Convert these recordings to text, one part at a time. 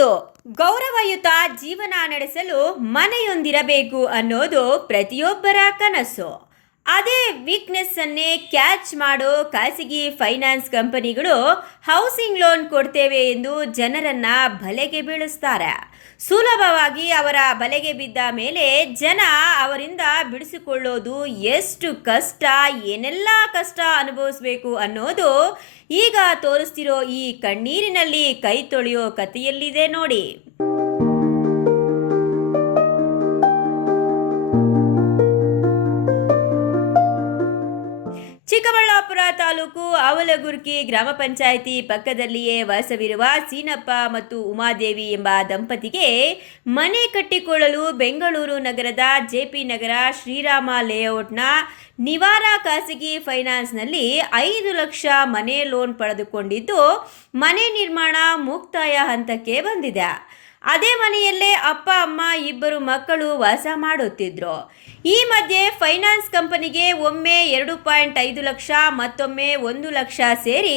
ಹೌದು, ಗೌರವಯುತ ಜೀವನ ನಡೆಸಲು ಮನೆಯೊಂದಿರಬೇಕು ಅನ್ನೋದು ಪ್ರತಿಯೊಬ್ಬರ ಕನಸು. ಅದೇ ವೀಕ್ನೆಸ್ ಅನ್ನೇ ಕ್ಯಾಚ್ ಮಾಡೋ ಖಾಸಗಿ ಫೈನಾನ್ಸ್ ಕಂಪನಿಗಳು ಹೌಸಿಂಗ್ ಲೋನ್ ಕೊಡ್ತೇವೆ ಎಂದು ಜನರನ್ನ ಬಲೆಗೆ ಬೀಳಿಸ್ತಾರೆ. ಸುಲಭವಾಗಿ ಅವರ ಬಲೆಗೆ ಬಿದ್ದ ಮೇಲೆ ಜನ ಅವರಿಂದ ಬಿಡಿಸಿಕೊಳ್ಳೋದು ಎಷ್ಟು ಕಷ್ಟ, ಏನೆಲ್ಲ ಕಷ್ಟ ಅನುಭವಿಸಬೇಕು ಅನ್ನೋದು ಈಗ ತೋರಿಸ್ತಿರೋ ಈ ಕಣ್ಣೀರಿನಲ್ಲಿ ಕೈ ತೊಳೆಯೋ ಕಥೆಯಲ್ಲಿದೆ ನೋಡಿ. ಚಿಕ್ಕಬಳ್ಳಾಪುರ ತಾಲೂಕು ಅವಲಗುರ್ಕಿ ಗ್ರಾಮ ಪಂಚಾಯಿತಿ ಪಕ್ಕದಲ್ಲಿಯೇ ವಾಸವಿರುವ ಸೀನಪ್ಪ ಮತ್ತು ಉಮಾದೇವಿ ಎಂಬ ದಂಪತಿಗೆ ಮನೆ ಕಟ್ಟಿಕೊಳ್ಳಲು ಬೆಂಗಳೂರು ನಗರದ ಜೆಪಿ ನಗರ ಶ್ರೀರಾಮ ಲೇಔಟ್ನ ನಿವಾರ ಖಾಸಗಿ ಫೈನಾನ್ಸ್ನಲ್ಲಿ 5 ಲಕ್ಷ ಮನೆ ಲೋನ್ ಪಡೆದುಕೊಂಡಿದ್ದು ಮನೆ ನಿರ್ಮಾಣ ಮುಕ್ತಾಯ ಹಂತಕ್ಕೆ ಬಂದಿದೆ. ಅದೇ ಮನೆಯಲ್ಲೇ ಅಪ್ಪ ಅಮ್ಮ 2 ಮಕ್ಕಳು ವಾಸ ಮಾಡುತ್ತಿದ್ರು. ಈ ಮಧ್ಯೆ ಫೈನಾನ್ಸ್ ಕಂಪನಿಗೆ ಒಮ್ಮೆ 2.5 ಲಕ್ಷ ಮತ್ತೊಮ್ಮೆ 1 ಲಕ್ಷ ಸೇರಿ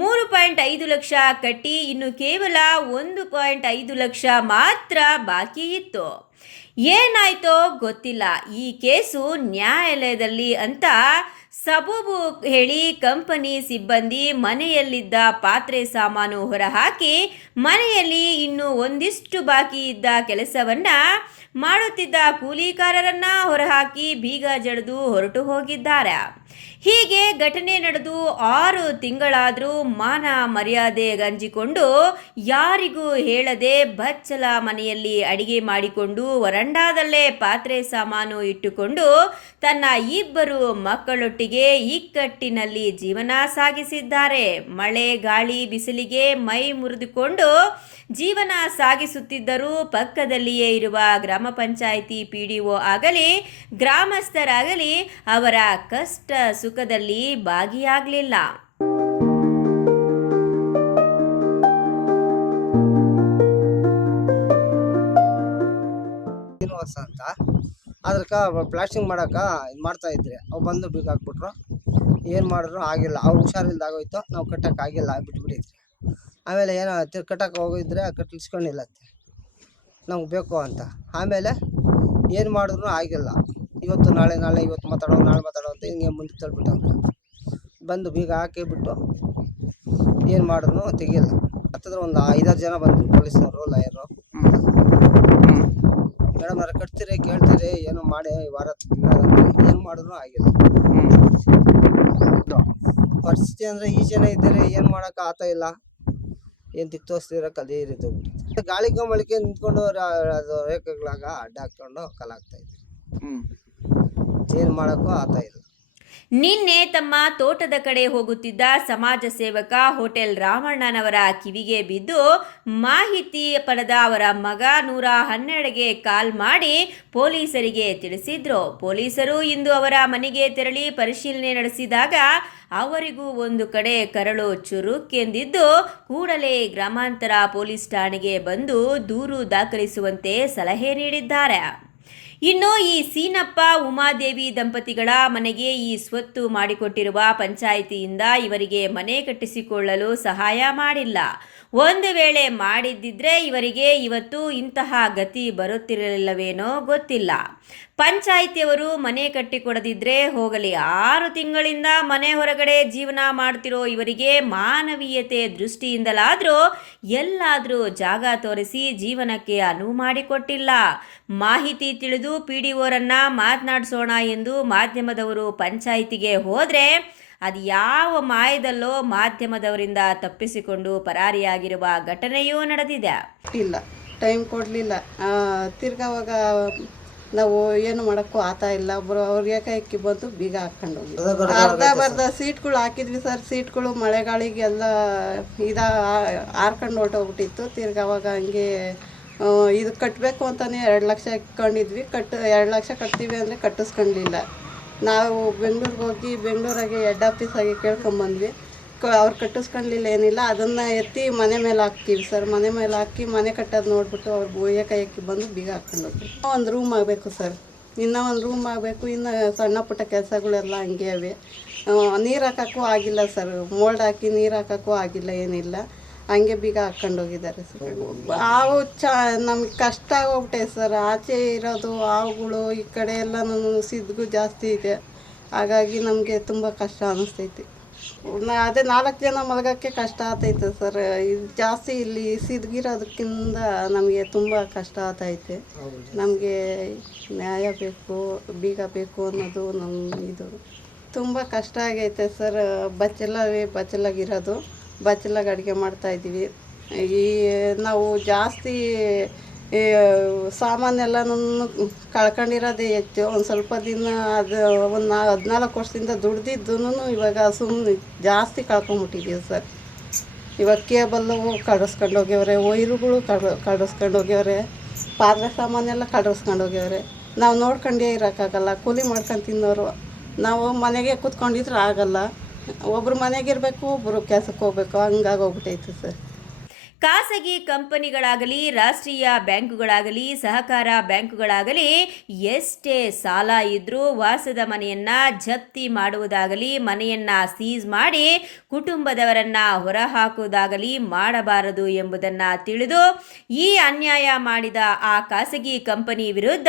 3.5 ಲಕ್ಷ ಕಟ್ಟಿ ಇನ್ನು ಕೇವಲ 1.5 ಲಕ್ಷ ಮಾತ್ರ ಬಾಕಿ ಇತ್ತು. ಏನಾಯ್ತೋ ಗೊತ್ತಿಲ್ಲ. ಈ ಕೇಸು ನ್ಯಾಯಾಲಯದಲ್ಲಿ ಅಂತ ಸಬೂಬು ಹೇಳಿ ಕಂಪನಿ ಸಿಬ್ಬಂದಿ ಮನೆಯಲ್ಲಿದ್ದ ಪಾತ್ರೆ ಸಾಮಾನು ಹೊರಹಾಕಿ ಮನೆಯಲ್ಲಿ ಇನ್ನು ಒಂದಿಷ್ಟು ಬಾಕಿ ಇದ್ದ ಕೆಲಸವನ್ನ ಮಾಡುತ್ತಿದ್ದ ಕೂಲಿಕಾರರನ್ನ ಹೊರಹಾಕಿ ಬೀಗ ಜಡಿದು ಹೊರಟು ಹೋಗಿದ್ದಾರೆ. ಹೀಗೆ ಘಟನೆ ನಡೆದು 6 ತಿಂಗಳಾದರೂ ಮಾನ ಮರ್ಯಾದೆ ಗಂಜಿಕೊಂಡು ಯಾರಿಗೂ ಹೇಳದೆ ಬಚ್ಚಲ ಮನೆಯಲ್ಲಿ ಅಡಿಗೆ ಮಾಡಿಕೊಂಡು ವರಂಡಾದಲ್ಲೇ ಪಾತ್ರೆ ಸಾಮಾನು ಇಟ್ಟುಕೊಂಡು ತನ್ನ 2 ಮಕ್ಕಳೊಟ್ಟಿಗೆ ಇಕ್ಕಟ್ಟಿನಲ್ಲಿ ಜೀವನ ಸಾಗಿಸಿದ್ದಾರೆ. ಮಳೆ ಗಾಳಿ ಬಿಸಿಲಿಗೆ ಮೈ ಮುರಿದುಕೊಂಡು ಜೀವನ ಸಾಗಿಸುತ್ತಿದ್ದರೂ ಪಕ್ಕದಲ್ಲಿಯೇ ಇರುವ ಗ್ರಾಮ ಪಂಚಾಯಿತಿ ಪಿಡಿಒ ಆಗಲಿ ಗ್ರಾಮಸ್ಥರಾಗಲಿ ಅವರ ಕಷ್ಟ ಸುಖದಲ್ಲಿ ಭಾಗಿಯಾಗಲಿಲ್ಲ. ಅಂತ ಅದಕ್ಕೆ ಪ್ಲಾಸ್ಟಿಂಗ್ ಮಾಡೋಕೆ ಇದು ಮಾಡ್ತಾ ಇದ್ರಿ. ಅವು ಬಂದು ಬೀಗ ಹಾಕ್ಬಿಟ್ರು. ಏನು ಮಾಡಿದ್ರು ಆಗಿಲ್ಲ. ಅವು ಹುಷಾರಿಲ್ದಾಗೋಯ್ತು. ನಾವು ಕಟ್ಟೋಕ್ಕಾಗಿಲ್ಲ, ಬಿಟ್ಬಿಟ್ಟಿದ್ರಿ. ಆಮೇಲೆ ಏನೋ ಕಟ್ಟಕ್ಕೆ ಹೋಗಿದ್ರೆ ಕಟ್ಟಿಸ್ಕೊಂಡಿಲ್ಲತ್ತೆ ನಮ್ಗೆ ಬೇಕು ಅಂತ. ಆಮೇಲೆ ಏನು ಮಾಡಿದ್ರು ಆಗಿಲ್ಲ. ಇವತ್ತು ನಾಳೆ ಇವತ್ತು ಮಾತಾಡೋ ನಾಳೆ ಮಾತಾಡೋ ಅಂತ ಹಿಂಗೆ ಮುಂದೆ ತಳ್ಬಿಟ್ಟವ್ರೆ. ಬಂದು ಬೀಗ ಹಾಕಿಬಿಟ್ಟು ಏನು ಮಾಡಿದ್ರು ತೆಗಿಲ್ಲ. ಹತ್ತಿರ ಒಂದು 5-6 ಜನ ಬಂದರು, ಪೊಲೀಸ್ನವರು, ಲಾಯರು. ಮೇಡಮ್ ಅವ್ರು ಕಟ್ತೀರಿ ಕೇಳ್ತೀರಿ ಏನೋ ಮಾಡಿ ವಾರ ಏನು ಮಾಡಿದ್ರು ಆಗಿಲ್ಲ. ಪರಿಸ್ಥಿತಿ ಅಂದರೆ ಈ ಜನ ಇದ್ದೀರಿ, ಏನು ಮಾಡೋಕೆ ಆಗ್ತಾ ಇಲ್ಲ. ಏನು ದಿಕ್ಕು ತೋರಿಸ್ತಿರೋಕೆ ಅದೇ ರೀತಿ ಹೋಗ್ಬಿಟ್ಟಿದೆ. ಗಾಳಿಗೆ ಮಳಿಕೆ ನಿಂತ್ಕೊಂಡು ಅದು ರೇಖೆಗಳಾಗ ಅಡ್ಡ ಹಾಕ್ಕೊಂಡು ಕಲಾಗ್ತಾ ಇದ್ವಿ. ಏನು ಮಾಡೋಕ್ಕೂ ಆಗ್ತಾ ಇಲ್ಲ. ನಿನ್ನೆ ತಮ್ಮ ತೋಟದ ಕಡೆ ಹೋಗುತ್ತಿದ್ದ ಸಮಾಜ ಸೇವಕ ಹೋಟೆಲ್ ರಾಮಣ್ಣನವರ ಕಿವಿಗೆ ಬಿದ್ದು ಮಾಹಿತಿ ಪಡೆದ ಅವರ ಮಗ 112ಗೆ ಕಾಲ್ ಮಾಡಿ ಪೊಲೀಸರಿಗೆ ತಿಳಿಸಿದ್ರು. ಪೊಲೀಸರು ಇಂದು ಅವರ ಮನೆಗೆ ತೆರಳಿ ಪರಿಶೀಲನೆ ನಡೆಸಿದಾಗ ಅವರಿಗೂ ಒಂದು ಕಡೆ ಕರಳು ಚುರುಕೆಂದಿದ್ದು ಕೂಡಲೇ ಗ್ರಾಮಾಂತರ ಪೊಲೀಸ್ ಠಾಣೆಗೆ ಬಂದು ದೂರು ದಾಖಲಿಸುವಂತೆ ಸಲಹೆ ನೀಡಿದ್ದಾರೆ. ಇನ್ನು ಈ ಸೀನಪ್ಪ ಉಮಾದೇವಿ ದಂಪತಿಗಳ ಮನೆಗೆ ಈ ಸ್ವತ್ತು ಮಾಡಿಕೊಟ್ಟಿರುವ ಪಂಚಾಯಿತಿಯಿಂದ ಇವರಿಗೆ ಮನೆ ಕಟ್ಟಿಸಿಕೊಳ್ಳಲು ಸಹಾಯ ಮಾಡಿಲ್ಲ. ಒಂದು ವೇಳೆ ಮಾಡಿದ್ದಿದ್ರೆ ಇವರಿಗೆ ಇವತ್ತು ಇಂತಹ ಗತಿ ಬರುತ್ತಿರಲಿಲ್ಲವೇನೋ ಗೊತ್ತಿಲ್ಲ. ಪಂಚಾಯಿತಿಯವರು ಮನೆ ಕಟ್ಟಿಕೊಡದಿದ್ರೆ ಹೋಗಲಿ, 6 ತಿಂಗಳಿಂದ ಮನೆ ಹೊರಗಡೆ ಜೀವನ ಮಾಡ್ತಿರೋ ಇವರಿಗೆ ಮಾನವೀಯತೆ ದೃಷ್ಟಿಯಿಂದಲಾದರೂ ಎಲ್ಲಾದರೂ ಜಾಗ ತೋರಿಸಿ ಜೀವನಕ್ಕೆ ಅನುವು ಮಾಡಿಕೊಟ್ಟಿಲ್ಲ. ಮಾಹಿತಿ ತಿಳಿದು ಪಿಡಿಒರನ್ನ ಮಾತನಾಡಿಸೋಣ ಎಂದು ಮಾಧ್ಯಮದವರು ಪಂಚಾಯಿತಿಗೆ ಹೋದರೆ ಅದು ಯಾವ ಮಾಯದಲ್ಲೋ ಮಾಧ್ಯಮದವರಿಂದ ತಪ್ಪಿಸಿಕೊಂಡು ಪರಾರಿಯಾಗಿರುವ ಘಟನೆಯೂ ನಡೆದಿದೆ. ಇಲ್ಲ, ಟೈಮ್ ಕೊಡಲಿಲ್ಲ. ತಿರ್ಗಾವಾಗ ನಾವು ಏನು ಮಾಡೋಕ್ಕೂ ಆಗ್ತಾ ಇಲ್ಲ. ಒಬ್ಬರು ಅವ್ರಿಗೆ ಏಕಾಏಕಿ ಬಂದು ಬೀಗ ಹಾಕ್ಕೊಂಡು ಹೋಗಿ ಅರ್ಧ ಸೀಟ್ಗಳು ಹಾಕಿದ್ವಿ ಸರ್. ಸೀಟ್ಗಳು ಮಳೆಗಾಳಿಗೆಲ್ಲ ಹಾರ್ಕೊಂಡು ಹೊರಟೋಗ್ಬಿಟ್ಟಿತ್ತು. ತಿರ್ಗಾವಾಗ ಹಂಗೆ ಇದು ಕಟ್ಟಬೇಕು ಅಂತಲೇ 2 ಲಕ್ಷ ಇಟ್ಕೊಂಡಿದ್ವಿ. 2 ಲಕ್ಷ ಕಟ್ತೀವಿ ಅಂದರೆ ಕಟ್ಟಿಸ್ಕೊಳ್ಳಲಿಲ್ಲ. ನಾವು ಬೆಂಗಳೂರಿಗೆ ಹೋಗಿ ಬೆಂಗಳೂರಾಗೆ ಹೆಡ್ ಆಫೀಸಾಗಿ ಕೇಳ್ಕೊಂಬಂದ್ವಿ. ಅವ್ರು ಕಟ್ಟಿಸ್ಕೊಳ್ಳಲಿಲ್ಲ, ಏನಿಲ್ಲ. ಅದನ್ನು ಎತ್ತಿ ಮನೆ ಮೇಲೆ ಹಾಕ್ತೀವಿ ಸರ್. ಮನೆ ಮೇಲೆ ಹಾಕಿ ಮನೆ ಕಟ್ಟೋದು ನೋಡಿಬಿಟ್ಟು ಅವ್ರು ಏಕಾಏಕಿ ಬಂದು ಬೀಗ ಹಾಕ್ಕೊಂಡು ಹೋಗ್ತೀವಿ. ಒಂದು ರೂಮ್ ಆಗಬೇಕು ಸರ್, ಇನ್ನೂ ಒಂದು ರೂಮ್ ಆಗಬೇಕು. ಇನ್ನು ಸಣ್ಣ ಪುಟ್ಟ ಕೆಲಸಗಳೆಲ್ಲ ಹಂಗೆ ಅವೆ. ನೀರು ಹಾಕೋಕ್ಕೂ ಆಗಿಲ್ಲ ಸರ್. ಮೋಲ್ಡ್ ಹಾಕಿ ನೀರು ಹಾಕೋಕ್ಕೂ ಆಗಿಲ್ಲ, ಏನಿಲ್ಲ. ಹಂಗೆ ಬೀಗ ಹಾಕ್ಕೊಂಡು ಹೋಗಿದ್ದಾರೆ ಸರ್. ಹಾವು ನಮಗೆ ಕಷ್ಟ ಆಗೋಗ್ಬಿಟ್ಟೆ ಸರ್. ಆಚೆ ಇರೋದು ಹಾವುಗಳು ಈ ಕಡೆ ಎಲ್ಲ ಸಿದ್ಗು ಜಾಸ್ತಿ ಇದೆ, ಹಾಗಾಗಿ ನಮಗೆ ತುಂಬ ಕಷ್ಟ ಅನ್ನಿಸ್ತೈತಿ. ಅದೇ 4 ಜನ ಮಲಗೋಕ್ಕೆ ಕಷ್ಟ ಆಗ್ತೈತೆ ಸರ್. ಇದು ಜಾಸ್ತಿ ಇಲ್ಲಿ ಸಿದ್ಗಿರೋದಕ್ಕಿಂತ ನಮಗೆ ತುಂಬ ಕಷ್ಟ ಆಗ್ತೈತೆ. ನಮಗೆ ನ್ಯಾಯ ಬೇಕು, ಬೀಗ ಬೇಕು ಅನ್ನೋದು ನಮ್ಮ ಇದು. ತುಂಬ ಕಷ್ಟ ಆಗೈತೆ ಸರ್. ಬಚ್ಚಲಾಗಿರೋದು, ಬಚ್ಚಲಾಗಿ ಅಡುಗೆ ಮಾಡ್ತಾಯಿದ್ದೀವಿ. ಈ ನಾವು ಜಾಸ್ತಿ ಸಾಮಾನೆಲ್ಲನೂ ಕಳ್ಕೊಂಡಿರೋದೇ ಹೆಚ್ಚು. ಒಂದು ಸ್ವಲ್ಪ ದಿನ ಅದು ಒಂದು 14 ವರ್ಷದಿಂದ ದುಡ್ದಿದ್ದೂ ಇವಾಗ ಸುಮ್ಮನೆ ಜಾಸ್ತಿ ಕಳ್ಕೊಂಬಿಟ್ಟಿದ್ದೀವಿ ಸರ್. ಇವಾಗ ಕೇಬಲ್ಲು ಕಳ್ಸ್ಕೊಂಡು ಹೋಗ್ಯವ್ರೆ, ವೈರುಗಳು ಕಳ್ಸ್ಕೊಂಡು ಹೋಗ್ಯವ್ರೆ, ಪಾತ್ರೆ ಸಾಮಾನೆಲ್ಲ ಕಳ್ಸ್ಕೊಂಡು ಹೋಗ್ಯವ್ರೆ. ನಾವು ನೋಡ್ಕೊಂಡೇ ಇರೋಕ್ಕಾಗಲ್ಲ, ಕೂಲಿ ಮಾಡ್ಕೊಂಡು ತಿನ್ನೋರು. ನಾವು ಮನೆಗೆ ಕೂತ್ಕೊಂಡಿದ್ರೆ ಆಗಲ್ಲ, ಒಬ್ಬರು ಮನೆಗಿರಬೇಕು, ಒಬ್ಬರು ಕೆಲಸಕ್ಕೆ ಹೋಗ್ಬೇಕು, ಹಂಗಾಗೋಗ್ಬಿಟ್ಟೈತೆ ಸರ್. ಖಾಸಗಿ ಕಂಪನಿಗಳಾಗಲಿ, ರಾಷ್ಟ್ರೀಯ ಬ್ಯಾಂಕುಗಳಾಗಲಿ, ಸಹಕಾರ ಬ್ಯಾಂಕುಗಳಾಗಲಿ ಎಷ್ಟೇ ಸಾಲ ಇದ್ದರೂ ವಾಸದ ಮನೆಯನ್ನು ಜಪ್ತಿ ಮಾಡುವುದಾಗಲಿ, ಮನೆಯನ್ನು ಸೀಸ್ ಮಾಡಿ ಕುಟುಂಬದವರನ್ನು ಹೊರಹಾಕುವುದಾಗಲಿ ಮಾಡಬಾರದು ಎಂಬುದನ್ನು ತಿಳಿದು ಈ ಅನ್ಯಾಯ ಮಾಡಿದ ಆ ಖಾಸಗಿ ಕಂಪನಿ ವಿರುದ್ಧ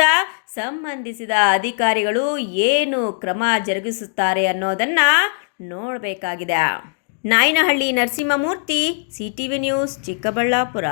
ಸಂಬಂಧಿಸಿದ ಅಧಿಕಾರಿಗಳು ಏನು ಕ್ರಮ ಜರುಗಿಸುತ್ತಾರೆ ಅನ್ನೋದನ್ನು ನೋಡಬೇಕಾಗಿದೆ. Nayanahalli Narasimhamurthy, CTV news, Chikkaballapur.